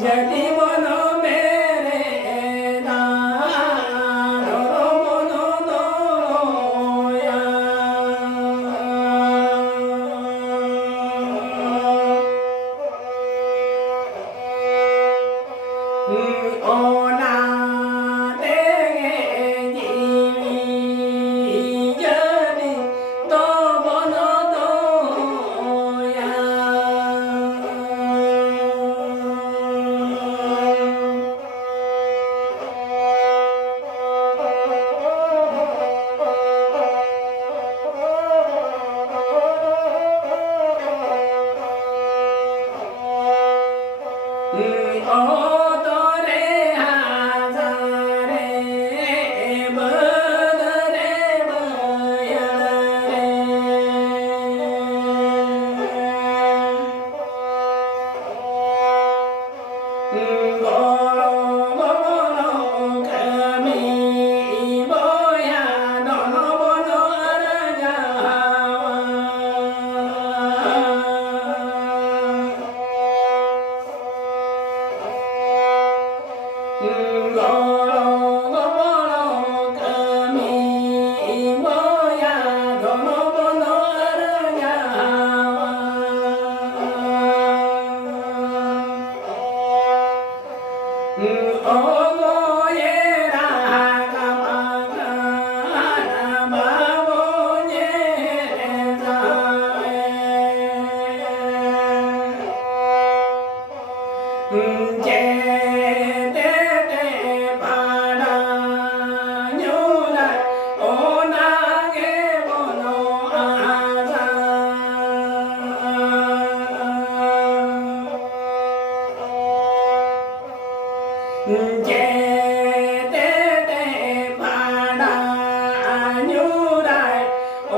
Jati bono mere da dharom bono doya ona dege jivi jati to bono doya o tore hazare badare bayare golo golo kami boya dono bono rajawa golo golo kami boya dono bono rajawa ogoye ragamana babu jete pada nyula onage bono asa jete pada nyula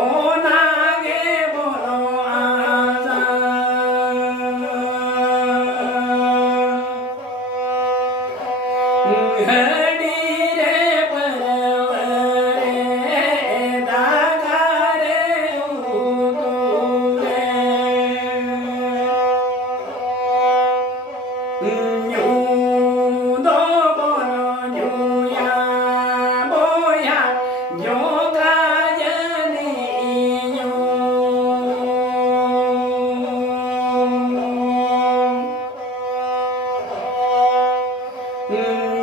onage bono asa hadire parvare dagare udure nyudo bono nyuya boya yoga jani nyu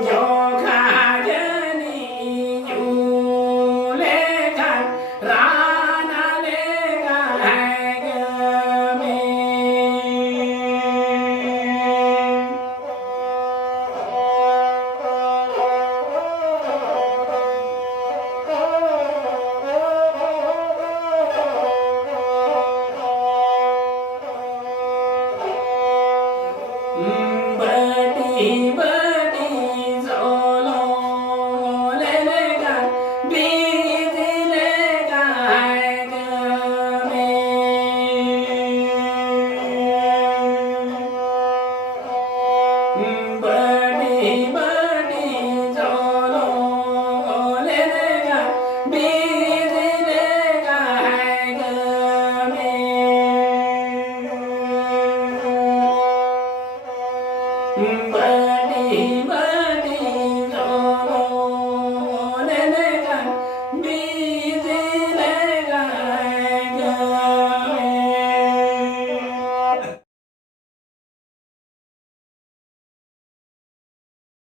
yoga jani yulekan rana lega hagame badi badi solo lelega bizi lega hagame badi badi solo lelega bizi lega hagame badi badi